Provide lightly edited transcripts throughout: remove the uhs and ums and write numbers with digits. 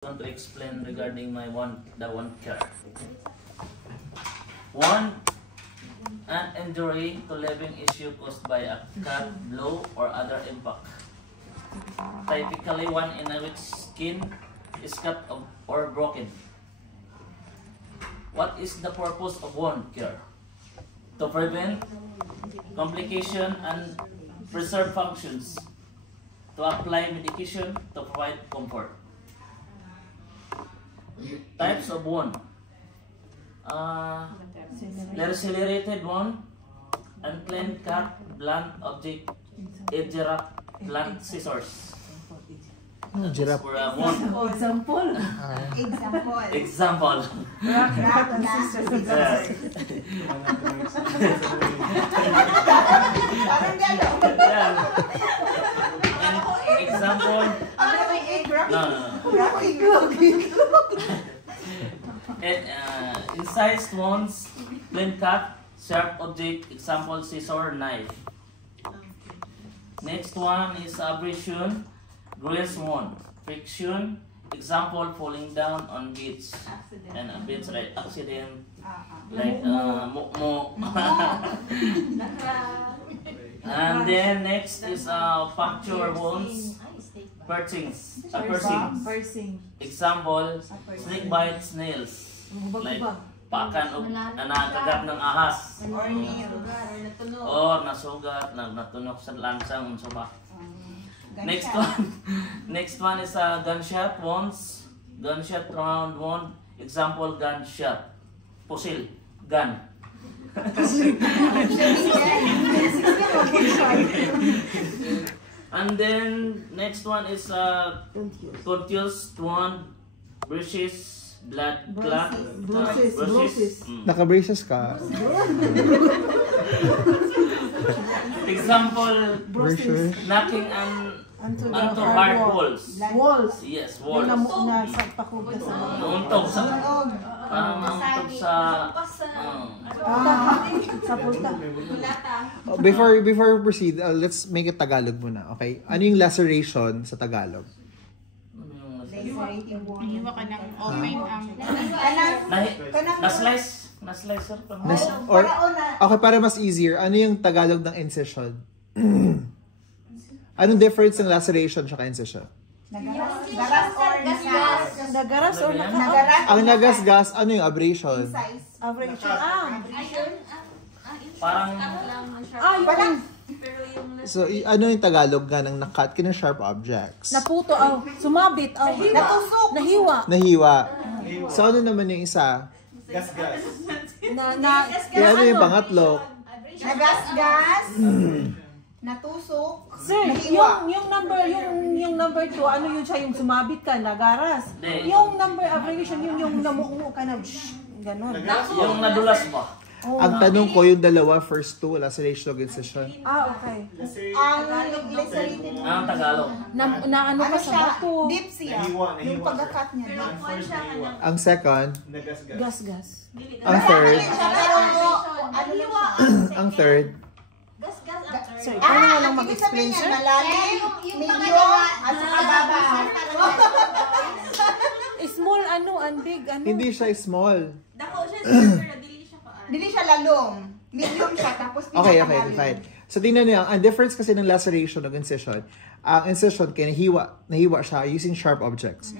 going to explain regarding my the wound care. One, an injury to living issue caused by a cut, blow, or other impact. Typically, one in which skin is cut or broken. What is the purpose of wound care? To prevent complication and preserve functions. To apply medication to provide comfort. Types of wound. Lacerated wound, unclean cut, blunt object, giraffe, blunt scissors. Giraffe. For a wound. Example. Example. Yes. Yan. And example. No. And incised wounds, clean cut, sharp object, example scissor, knife. Next one is abrasion, graze wound, friction, example falling down on beach, and a beach right accident, like And then next is puncture wounds, piercing. Example, snake bites nails. Like pakan o nakagat ng ahas. Or nasugat, natunok sa lansang unsa ba. Next one is gunshot wounds, gunshot round wound. Example, gunshot, pusil, gun. And then next one is contused wound, bruises, blood clot, bruises. Naka-braces ka. Example, Bruises. knocking onto hard walls. Yes, walls. Nauntog sa Before we proceed, let's make it Tagalog muna, okay? Ano yung laceration sa Tagalog? Hiwa ka ng open ang... Na-slice, sir. Or, okay, para mas easier, ano yung Tagalog ng incision? Anong difference ng laceration at incision? Nagaras or Ang nagasgas, ano yung abrasion? abrasion. Parang Yung So, ano yung Tagalog nga ng nakat ka ng sharp objects? naputo, sumabit, natusok, Nahiwa. So, ano naman yung isa? Gas-gas. Kaya ano yung pangatlo? Nagasgas, natusok, Sir, yung number 2, ano yun siya, yung sumabit ka, nagaras. Yung number abrasion, yung namukumo ka na, ganon. yung nadulas ba? Ang tanong ko, yung dalawa, first two, laceration of incision. Okay. ang lacerated Ang Tagalog. Ano ka sa siya, bato? deep siya, yung pagkakat niya. Ang second, Nagasgas. Gas. ang third, Ano ang third, Sir, paano mo lang ibig sabihin mag-explain, niya, sir? malalim, medyo, at saka baba. Small, big, hindi siya small. Dili siya lalong. Medium siya, tapos Okay, pinakamalalim. fine. So, tingnan niyo, ang difference kasi ng laceration of incision, ang incision, kaya nahiwa siya using sharp objects.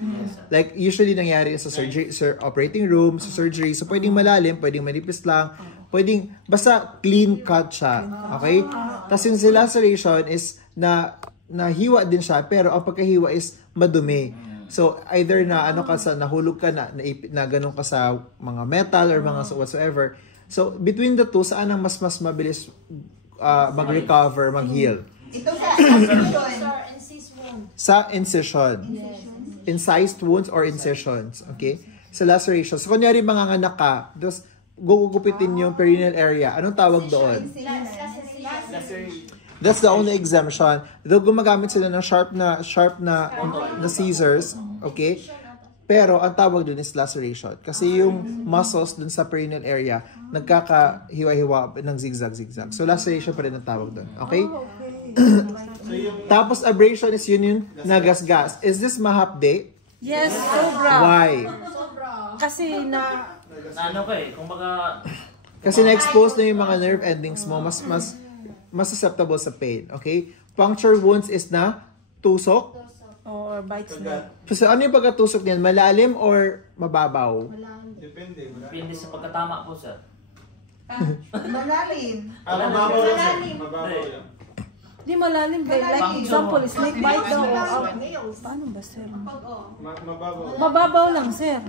Like, usually nangyari sa surgery, operating room, sa surgery. So, pwedeng malalim, pwedeng manipis lang, pwedeng, basta clean cut siya. Okay? Tapos yung laceration is nahiwa din siya, pero ang pagkahiwa is madumi. So, either nahulog ka na ganun ka sa mga metal or mga whatsoever. So, between the two, saan ang mas mabilis mag-recover, mag-heal? Ito sa incision. Sa incision. Incised wounds or incisions. Okay? Sa laceration. So, kunyari manganganak ka, tapos gugupitin yung perineal area. Anong tawag doon? That's the only exemption. Though gumagamit sila ng sharp na scissors, okay? Pero ang tawag dun is laceration. Kasi yung muscles dun sa perineal area, nagkakahiwa-hiwa ng zigzag-zigzag. So laceration pa rin ang tawag dun. Okay? Tapos abrasion is yun yung nagasgas. Is this mahapde? Yes, sobra. Why? Kasi Ano ko eh, kumbaga, Kasi na-expose na yung mga nerve endings mo, mas susceptible sa pain. Okay? Puncture wounds is na tusok. or bites na. So ano yung pagkatusok niyan? Malalim or mababaw? Depende. depende sa pagkatama po, sir. Malalim. Mababaw lang, sir. Mababaw lang. Di malalim. Like example, snake bite daw. Paano ba, sir? Mababaw. Mababaw lang, sir.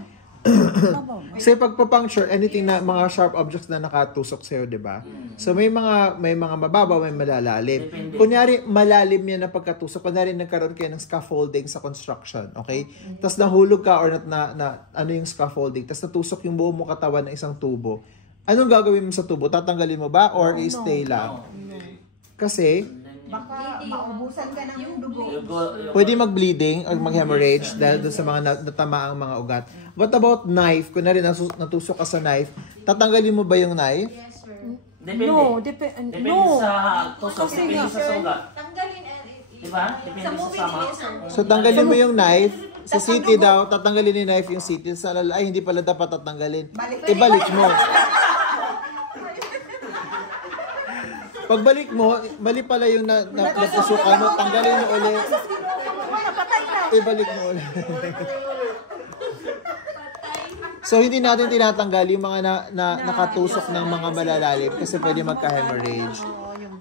Mababaw. Kasi pagpa-puncture, anything na mga sharp objects na nakatusok sa'yo, di ba? So may mga mababaw, may malalalim. Depende. Kunyari, malalim yan na pagkatusok. Kunyari, nagkaroon kayo ng scaffolding sa construction, okay? Tapos nahulog ka or ano yung scaffolding, tapos natusok yung buong mo katawan ng isang tubo. Anong gagawin mo sa tubo? Tatanggalin mo ba or i-stay lang? Kasi, Baka maubusan ka ng dugo. pwede mag-bleeding or mag-hemorrhage dahil doon sa mga natamaang mga ugat. What about knife? Kunwari natusok ka sa knife, tatanggalin mo ba yung knife? Yes, sir. Depende. No, Depende no. sa tusok, Kasi depende nga, sa sugat. Tanggalin Diba? Depende sa sama. So tanggalin mo yung knife. Sa city daw, tatanggalin ni knife yung city. Sa lalay, hindi pala dapat tatanggalin. Ibalik mo. Pagbalik mo, mali pala yung natusukan mo. Tanggalin mo ulit. Ibalik mo ulit. So hindi natin tinatanggal yung mga nakatusok ng mga malalalim kasi pwede magka-hemorrhage.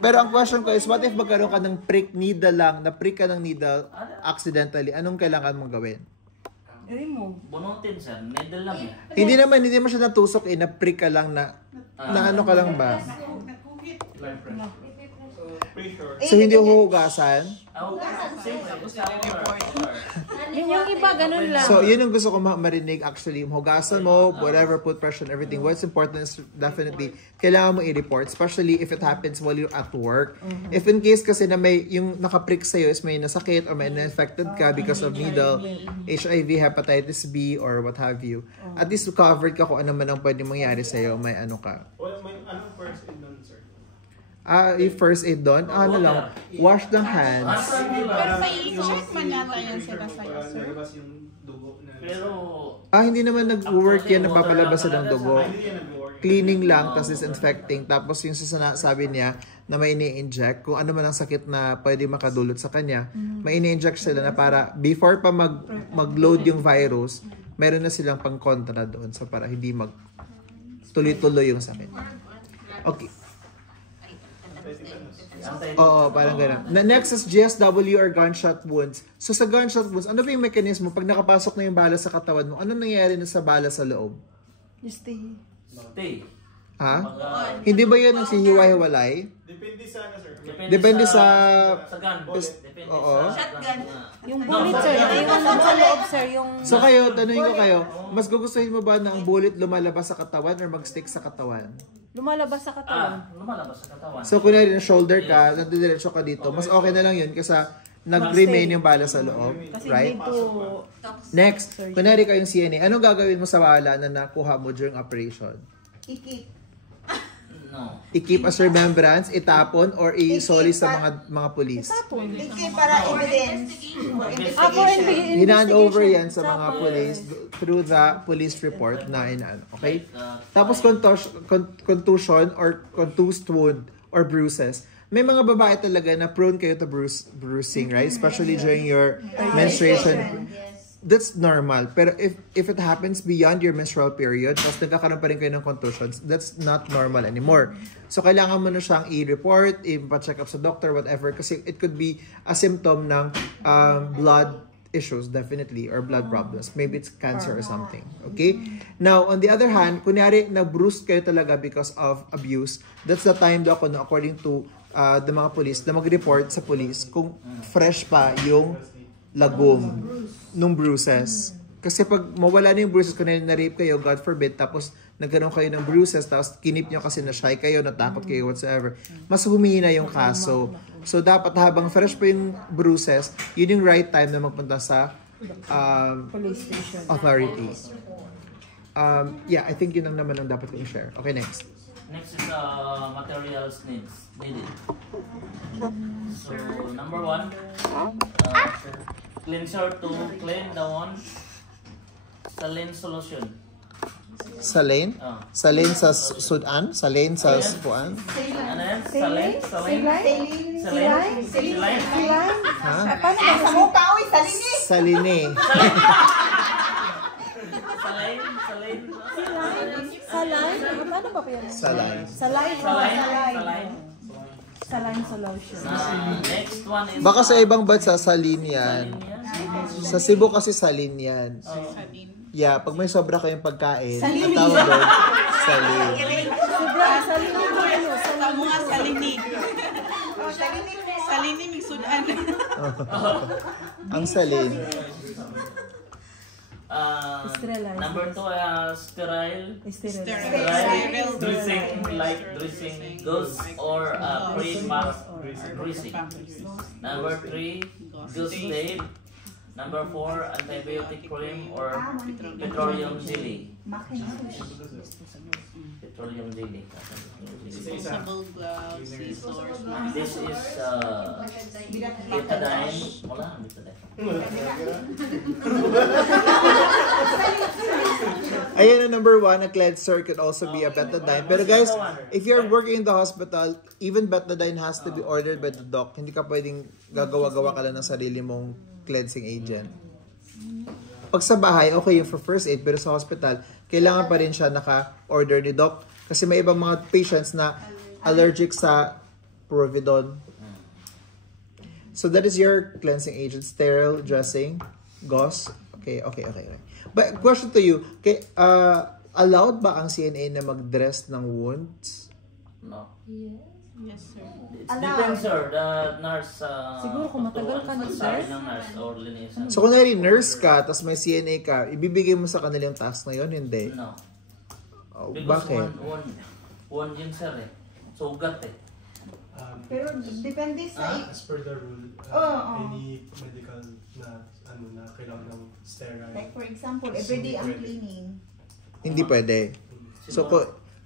Pero ang question ko is, what if magkaroon ka ng prick needle lang, na-prick ka ng needle accidentally, anong kailangan mong gawin? Remove. Bunutin, sir. Needle lang eh. Hindi mo siya natusok na-prick ka lang na ano ka lang ba? Pressure. So hindi huhugasan? Yun yung iba, ganun lang. So yun yung gusto ko marinig actually. Hugasan mo, whatever, put pressure and everything. What's important is definitely, kailangan mo i-report, especially if it happens while you're at work. If in case kasi na may, yung nakaprick sa'yo is may nasakit or may na-infected ka because of needle, HIV, hepatitis B, or what have you, at least covered ka kung ano man ang pwede mangyari sa'yo, may ano ka. Well, may anong first aid nun, sir? Yung first aid doon, ano lang, wash the hands. Pero may i-check man yata yan sila sa'yo, sir. Nalabas yung dugo na... Pero, Hindi naman nag-work yan, napapalabas ng dugo. Hindi yan nag-work. Cleaning lang, tapos disinfecting. Tapos yung sabi niya na may ini-inject, kung ano man ang sakit na pwede makadulot sa kanya, may ini-inject sila na para, before pa mag-load yung virus, meron na silang pang-kontra doon. So para hindi tuloy-tuloy yung sakit. Okay. Oo, parang gano'n. Next is GSW or gunshot wounds. So sa gunshot wounds, ano ba yung mechanism? Pag nakapasok na yung bala sa katawan mo, ano nangyayari na sa bala sa loob? You stay. stay. Ha? Hindi ba yun ang sihiwa-hiwalay? Depende sa ano, sir. Depende sa... Sa gun. Depende Oo. sa shotgun. Yung bullet, sir. Yung sa loob, sir. Yung... So kayo, tanungin ko kayo, mas gugustuhin mo ba na ang bullet lumalabas sa katawan or mag-stick sa katawan? Lumalabas sa katawan. Lumalabas sa katawan. So kunwari na shoulder ka, nandidiretso ka dito, mas okay na lang yun kasi nag-remain yung bala sa loob, Kasi right? need to... Next, kunwari kayong CNA, anong gagawin mo sa bala na nakuha mo during operation? Ikip. No. I-keep as remembrance, itapon, or i-soli sa mga police? Ikip para evidence. For investigation. Hinand over yan sa mga police through the police report na inaan. Okay? Tapos contusion or contused wound or bruises. May mga babae talaga na prone kayo to bruising, right? Especially during your menstruation. That's normal. Pero if it happens beyond your menstrual period, tapos nagkakaroon pa rin kayo ng contusions, that's not normal anymore. So, kailangan mo na siyang i-report, i-check up sa doctor, whatever, kasi it could be a symptom ng blood issues, definitely, or blood problems. Maybe it's cancer or something. Okay? Now, on the other hand, kunyari, na-bruise kayo talaga because of abuse, that's the time daw na according to the mga police, na mag-report sa police kung fresh pa yung lagom nung bruises. Kasi pag mawala na yung bruises, kung na-rape kayo, God forbid, tapos nagkaroon kayo ng bruises, tapos kinip nyo kasi na-shy kayo, natakot kayo, whatsoever, mas humihina yung kaso. So, dapat habang fresh pa yung bruises, yun yung right time na magpunta sa Police station. authorities. Yeah, I think yun ang naman ang dapat kong share. Okay, next. Next is materials needed. So, number one, cleanser to clean the wound. Saline solution. Saline? Oh. Saline sa sudan? Saline sa puan? Ano yan? Saline? Saline. Saline? Saline? Ha? Paano ba? Sa mukha, oy, saline. Saline. Saline? Saline? Saline? Paano ba yun? Saline. Saline. Saline? Saline solution. Next one is... Baka sa ibang bansa, saline yan. Sa Cebu kasi saline yan. Salin. Yeah, pag may sobra kayong pagkain, ang tawag doon, saline. Tamo nga salini. Salini mig sudan. Ang saline. Number 2, sterile. Sterile. Dressing, like dressing goods or pre-mass dressing. Number 3, goose tape. Number 4, antibiotic cream or petroleum jelly. Petroleum jelly. Disposable gloves, scissors. This is betadine. Wala, betadine. Ayan na number 1, a cleanser could also be a betadine. Pero guys, if you're working in the hospital, even betadine has to be ordered by the doc. Hindi ka pwedeng gagawa-gawa ka lang ng sarili mong cleansing agent. Pag sa bahay, okay yung for first aid, pero sa hospital, kailangan pa rin siya naka-order ni doc. Kasi may ibang mga patients na allergic sa Providone. So that is your cleansing agent, sterile, dressing, gauze. Okay. But question to you, allowed ba ang CNA na mag-dress ng wounds? No. Yes, sir. It depends, sir. The nurse... Siguro kung matagal ka nag-dress. ng nurse or linisan. So kunwari nurse ka, tapos may CNA ka, ibibigay mo sa kanila yung task na yun? Hindi. No. Oh, Because bakit? one yun, sir eh. Sugat eh. Pero depende sa... As per the rule, Oo. any medical na kailangan ng sterile. Like for example, everyday ang cleaning. Hindi pwede. So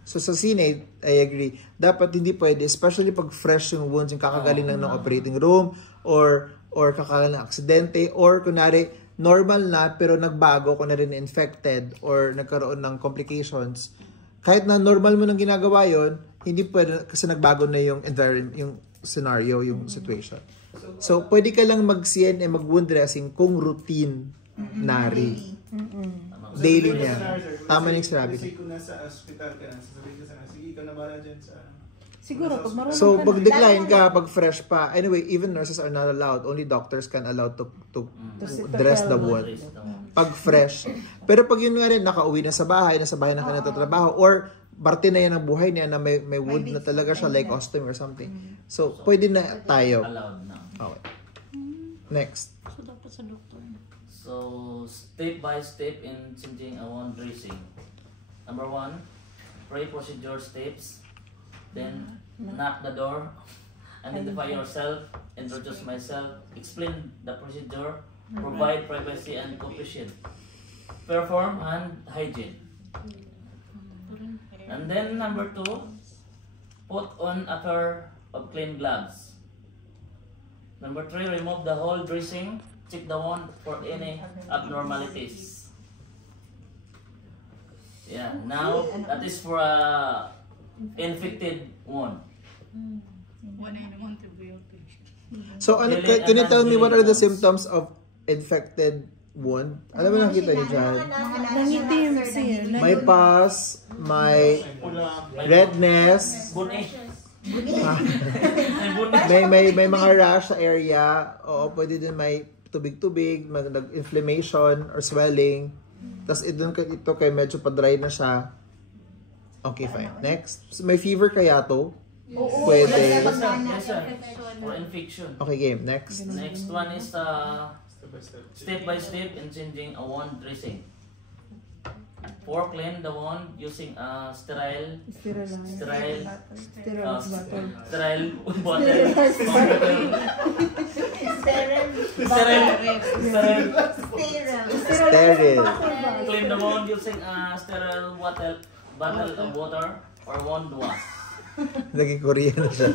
sa CNA, I agree. Dapat hindi pwede, especially pag fresh yung wounds, yung kakagaling lang ng operating room, or kakagaling ng aksidente, or kunwari, normal na, pero nagbago, kunwari na-infected, or nagkaroon ng complications. Kahit na normal mo nang ginagawa yon, hindi pwede, kasi nagbago na yung environment, yung scenario, yung situation. So, pwede ka lang mag-CNA, mag-wound dressing kung routine nari. Daily niya. Tama yung sinabi ko. Kasi kung nasa hospital ka na, sasabihin ka sa nurse, sige, ikaw na bala dyan sa... Siguro, pag marunong So, ka pag decline ka, pag fresh pa, anyway, even nurses are not allowed. Only doctors can allow to dress the wound. Pag fresh. Pero pag yun nga rin, nakauwi na sa bahay na ka natatrabaho, or parte na yan ang buhay niya na may wound na talaga siya, like ostomy or something. So, pwede na tayo. Allowed na. Okay. Next. So, dapat sa doktor. So, step by step in changing a wound dressing. Number 1, pre-procedure steps. Then, knock the door. Identify yourself. Introduce myself. Explain the procedure. Provide privacy and confusion. Perform hand hygiene. And then, number 2, put on a pair of clean gloves. Number 3, remove the whole dressing. Check the wound for any abnormalities. Yeah, now that is for a infected wound. So, can you tell me what are the symptoms of infected wound? Ano ba nakita niyo dyan? Nangitim siya. May pus, may redness, Bune. may mga rash sa area. Oo, pwede din may tubig-tubig, inflammation or swelling. Tapos ito kay medyo pa-dry na siya. Okay, fine. Next. May fever kaya to? Pwede. Yes, sir. For infection. Okay, game. Next. Next one is step by step in changing a wound dressing. 4, clean the wound using a sterile Sterile water. Sterile. Clean the wound using a sterile bottle of water or wound wash. Naging Korean na siya.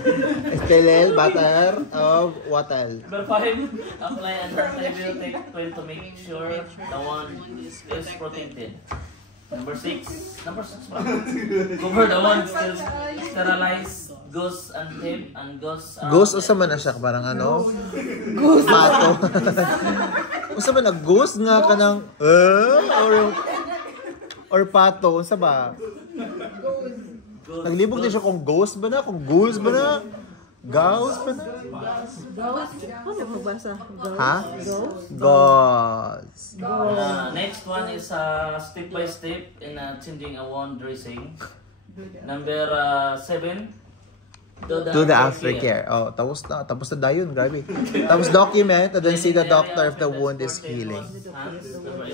Steril, butter, of water. Number 5, apply an antibiotic oil to make sure the wound is protected. Number 6 pa. Cover the wound, still sterilize, gauze and tape, and gauze. Ghost, usa man na siya, parang ano? Ghost. Pato. Usa man na, ghost nga ka ng, or pato, usa ba? Naglibog din siya kung ghost ba na, kung ghouls ba na, ghost ba na? Ano magbasa? Ha? Ghost. Next one is step by step in changing a wound dressing. Number 7, Do the aftercare. Oh, tapos na dayon, grabe. Tapos document and then see the doctor if the wound is healing.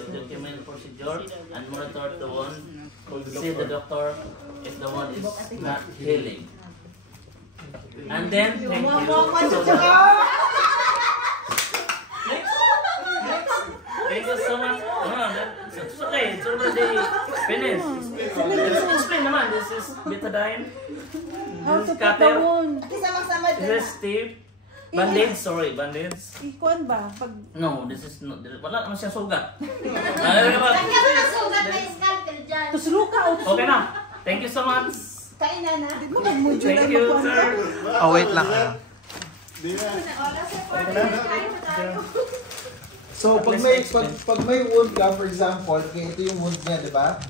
Document procedure and monitor the wound. See the doctor if the wound is not healing. And then, thank you. Thank you so much. It's okay. It's already finished. Explain naman. This is betadine. How This to is put the cutter. wound? Sama-sama This is tape. Bandage. Sorry, bandage. Ikuan ba? Pag No, this is not. Wala naman siya sugat. tusluka o Okay na. Thank you so much. Kainan na. Di mo magmudyo Thank lang you, magkuhan sir. ka. Oh, wait lang. So, pag may wound ka, for example, kaya ito yung wound niya, di ba?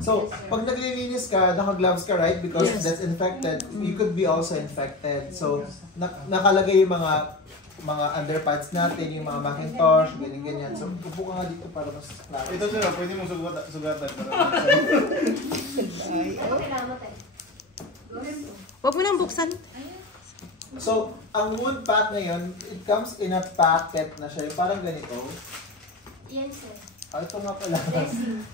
So, pag naglilinis ka, naka-gloves ka, right? Because that's infected. You could be also infected. So, nakalagay yung mga underpants natin, yung mga Macintosh, ganyan-ganyan. So, upo ka nga dito para mas klaro. Ito sir, pwede mong sugatan. Huwag mo nang buksan. So, ang wound pack ngayon, it comes in a packet na siya. Yung parang ganito. Yes, sir. Ah, ito nga pala.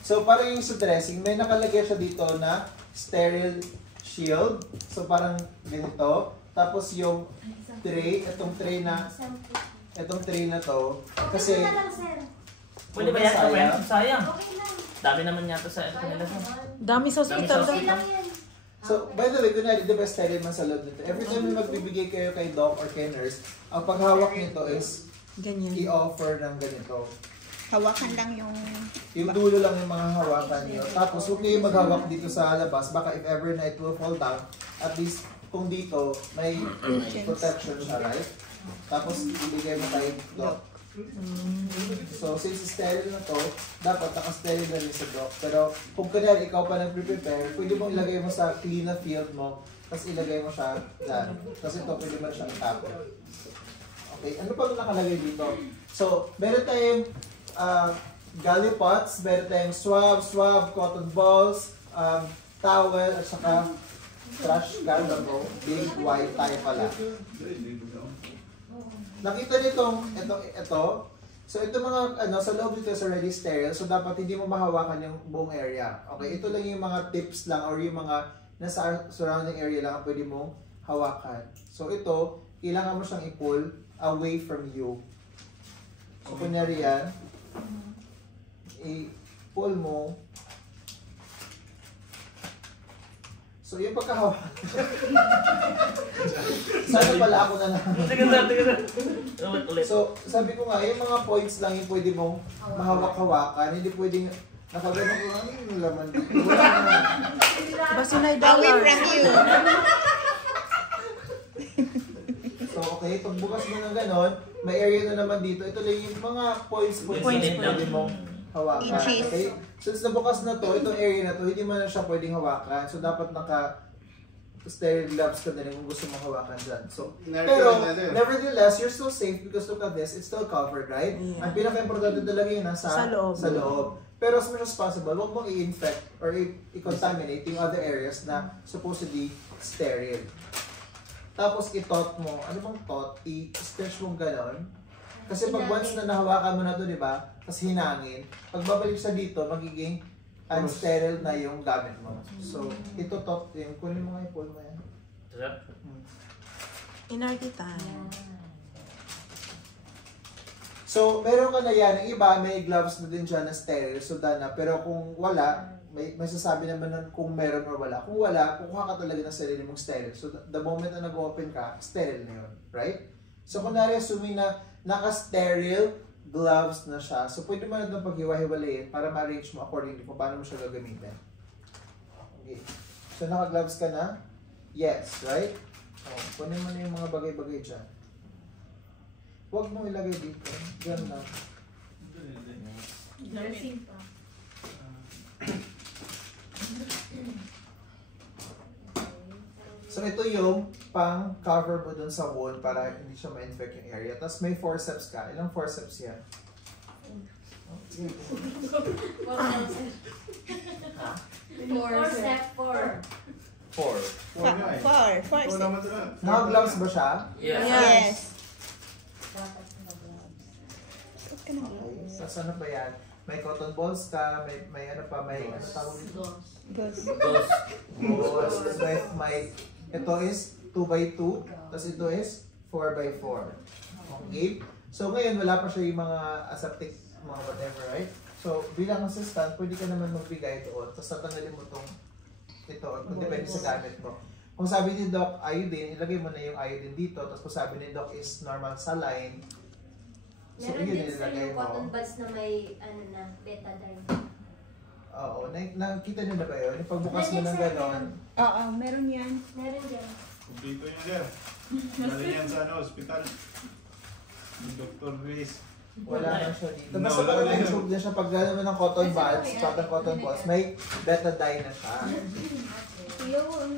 So, parang yung sa dressing, may nakalagay siya dito na sterile shield. So, parang ganito. Tapos yung tray, itong tray na to. Kasi, Pwede ba yan? sayang. Sayang. Okay lang. Dami naman yata sa kanila. Dami sa hospital. Dami sa Okay lang yan. So, by the way, kunwari, di ba sterile man sa loob nito? Every time na magbibigay kayo kay doc or kay nurse, ang paghawak nito is Ganyan. i-offer ng ganito. Hawakan lang yung... Yung dulo lang yung mga hawakan nyo. Tapos, huwag kayo maghawak dito sa labas. Baka if ever na it will fall down, at least kung dito, may protection siya, right? Tapos, ibigay mo kay doc. So, since sterile na to, dapat naka-sterile na rin sa doc. Pero, kung kunyari ikaw pa nag-prepare, pwede mong ilagay mo sa clean na field mo, tapos ilagay mo siya dyan. Kasi ito, pwede mo siya itapon. Okay, ano pa nakalagay dito? So, meron tayong gallipots, meron tayong swab, cotton balls, towel, at saka trash can na to. Big white tayo pala. Nakita nitong ito. So ito mga sa loob nito is already sterile. So dapat hindi mo mahawakan yung buong area. Okay, ito lang yung mga tips lang or yung mga nasa surrounding area lang ang pwede mong hawakan. So ito, kailangan mo siyang i-pull away from you. So kunyari yan, i-pull mo. So yung pagkahawak. Sana pala ako na lang. So sabi ko nga, yung mga points lang yung pwede mong mahawak-hawakan. Hindi pwedeng nakagano ko lang yung laman dito. Basinay Away dollar. from you. So okay, pagbukas mo ng ganon, may area na naman dito. Ito lang yung mga points pwede mong hawakan. Inches. Okay? Since nabukas na to, itong area na to, hindi mo na siya pwedeng hawakan. So dapat naka-sterile gloves ka na rin kung gusto mong hawakan dyan. So, pero, nevertheless, you're still safe because look at this, it's still covered, right? Yeah. Ang pinaka-importante talaga yun nasa Sa loob. Sa loob. Pero as much as possible, huwag mong i-infect or i-contaminate yung other areas na supposedly sterile. Tapos i-tot mo. Ano bang tot? I-stretch mong ganon. Kasi pag once na nahawakan mo na to, di ba? Tapos hinangin. Pag babalik sa dito, magiging unsterile na yung gamit mo. So, ito tot yung kunin mo nga yung pull mo yan. Inarkitan. So, meron ka na yan. Ang iba, may gloves na din dyan na sterile, so dana. Pero kung wala, may sasabi naman nun kung meron or wala. Kung wala, kukuha ka talaga ng sarili mong sterile. So, the moment na nag-open ka, sterile na yun. Right? So, kunwari, assuming na naka-sterile gloves na siya. So, pwede mo na doon paghiwa-hiwalayin para ma-arrange mo accordingly kung paano mo siya gagamitin. Okay. So, naka-gloves ka na? Yes, right? Oh, kunin mo na yung mga bagay-bagay dyan. Huwag mo ilagay dito. Diyan lang. Nursing pa. So, ito yung pang-cover mo dun sa wound para hindi siya ma-infect yung area. Tapos may forceps ka. Ilang forceps yan? Four. Four. Naka-gloves ba siya? Yes. Okay. Tapos ano pa yan? May cotton balls ka, may ano pa, may ano tawag dito? Ghost. Balls. May, ito is 2x2, tapos ito is 4x4. Okay? So ngayon, wala pa siya yung mga aseptic, mga whatever, right? So, bilang assistant, pwede ka naman magbigay doon, tapos tatanggalin mo ito, kung depende sa gamit mo. Kung sabi ni Doc, iodine, ilagay mo na yung iodine dito, tapos kung sabi ni Doc is normal saline, so Meron yun din sa nilagay yung cotton mo. buds na may ano na, betadine. Oo, nakita niyo na ba yun? Yung pagbukas mo ng gano'n, Oo, meron yan. Meron dyan. Dito yan, sir. Galing yan sa hospital. Dr. Reese. wala na siya dito. No, Basta wala parang na yun. nag-soak din siya pag gano'n mo ng cotton buds, cotton balls, may betadine na siya. Yun.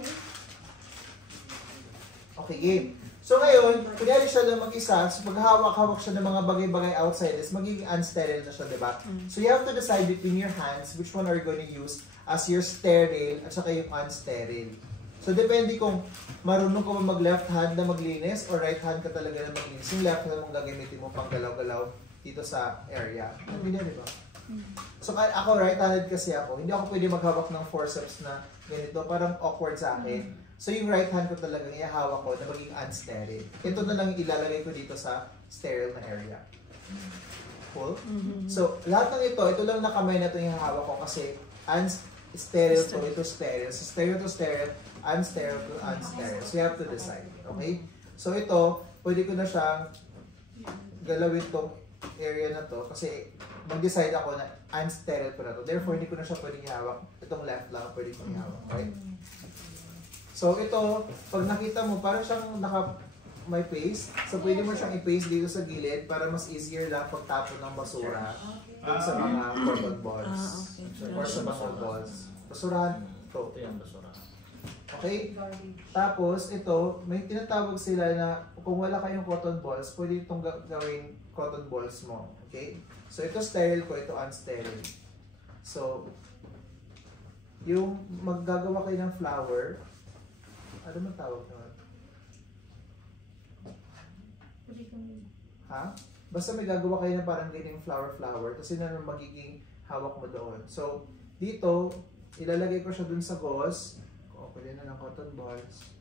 Okay, game. So ngayon, kunyari siya lang mag-isa, so pag hawak-hawak siya ng mga bagay-bagay outside is magiging unsterile na siya, di ba? So you have to decide between your hands which one are you going to use as your sterile at saka yung unsterile. So depende kung marunong ka ba mag-left hand na maglinis or right hand ka talaga na maglinis. Yung left hand mong gagamitin mo pang galaw-galaw dito sa area. Hindi na, di ba? So ako right-handed kasi ako, hindi ako pwede maghawak ng forceps na ganito, parang awkward sa akin. So yung right hand ko talagang ihahawak ko na maging unsterile. Ito na lang ilalagay ko dito sa sterile na area. Cool? So lahat ng ito lang na kamay na ito yung ihahawak ko kasi unsterile to, ito sterile. So sterile to sterile, unsterile to unsterile. So you have to decide. Okay? So ito, pwede ko na siyang galawin tong area na to kasi mag-decide ako na unsterile ko na to. Therefore, hindi ko na siya pwedeng ihawak. Itong left lang pwede ko ihawak. Okay? So ito, pag nakita mo, parang siyang may paste. So pwede mo siyang i-paste dito sa gilid para mas easier lang pagtapon ng basura dun sa mga cotton balls. Or sa mga balls. Basurahan ito. Ito yung basura. Okay? Tapos ito, may tinatawag sila na kung wala kayong cotton balls, pwede itong gawing cotton balls mo. Okay? So ito sterile ko, ito unsterile. So, yung maggagawa kayo ng flower, ano man tawag naman? Ha? Basta may gagawa kayo na parang ganyan flower, tapos yun na magiging hawak mo doon. So, dito, ilalagay ko siya dun sa gauze. O, pwede na ng cotton balls.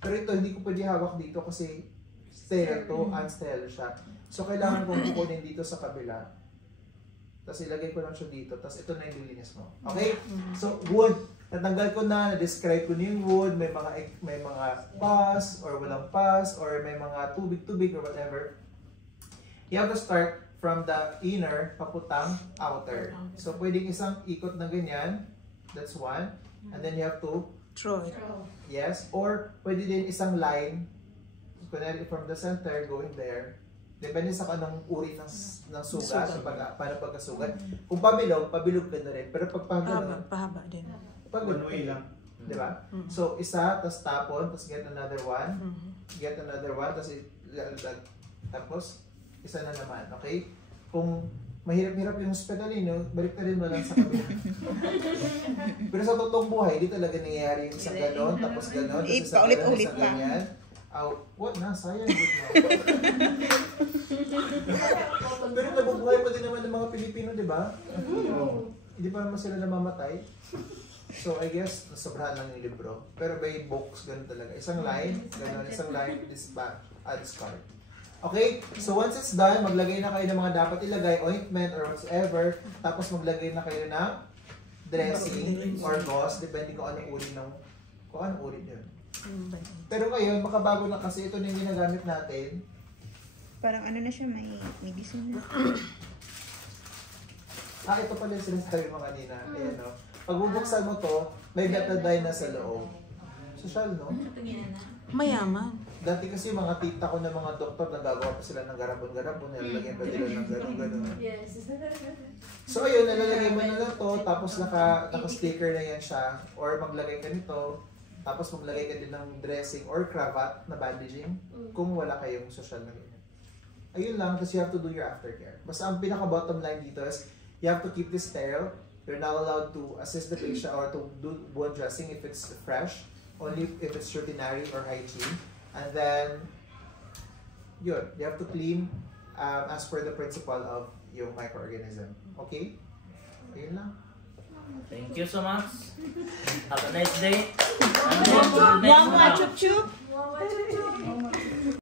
Pero ito, hindi ko pwede hawak dito kasi sterile to, unsterile siya. So, kailangan kong kukunin dito sa kabila. Tapos ilagay ko lang siya dito. Tapos ito na yung lilinis mo. Okay? So, wood. Natanggal ko na, na-describe ko na yung wood, may mga pus or walang pus or may mga tubig or whatever. You have to start from the inner papuntang outer. So pwedeng isang ikot na ganyan, that's one. And then you have to Throw it. yes, or pwede din isang line, kunwari from the center going there. Depende sa kanong uri ng sugat, so paano pagkasugat. Kung pabilog ka na rin. Pero pag Pahaba din. One way lang. Di ba? So, isa, tapos tapon, tapos get another one, tapos isa na naman, okay? Kung mahirap-hirap yung hospital nyo, balik na rin mo lang sa kabila. Pero sa totoong buhay, di talaga nangyayari yung isang ganon, tapos ganon, tapos isang ganon, isang ganyan. What na? Sayang. Pero nabubuhay pa din naman ng mga Pilipino, di ba? Hindi pa naman sila namamatay. So, I guess, nasobrahan lang yung libro. Pero by books, ganun talaga. Isang line, ganun, isang line, discard. Okay? So once it's done, maglagay na kayo ng mga dapat ilagay, ointment or whatsoever, tapos maglagay na kayo ng dressing or gauze, depende kung anong uri yun. Pero ngayon, makabago na kasi ito na yung ginagamit natin. Parang ano na siya, may medicine na. Ito pala yung sinasabi mo kanina. Ayan, no? Pag bubuksan mo to, may betadine na sa loob. Social, no? Mayaman. Dati kasi mga tita ko na mga doktor, nagagawa pa sila ng garapon-garapon, nilalagyan pa nila ng gano'n-gano'n. Yes. So ayun, nalalagay mo na lang to, tapos naka-sticker na yan siya, or maglagay ka nito, tapos maglagay ka din ng dressing or cravat na bandaging kung wala kayong social na ganyan. Ayun lang, kasi you have to do your aftercare. Basta ang pinaka-bottom line dito is, you have to keep this sterile. You're not allowed to assist the patient or to do wound dressing if it's fresh, only if it's routinary or hygiene. And then, yun, you have to clean as per the principle of yung microorganism. Okay? Ayun lang. Thank you so much. Have a nice day. Yum, chup chup. Wow,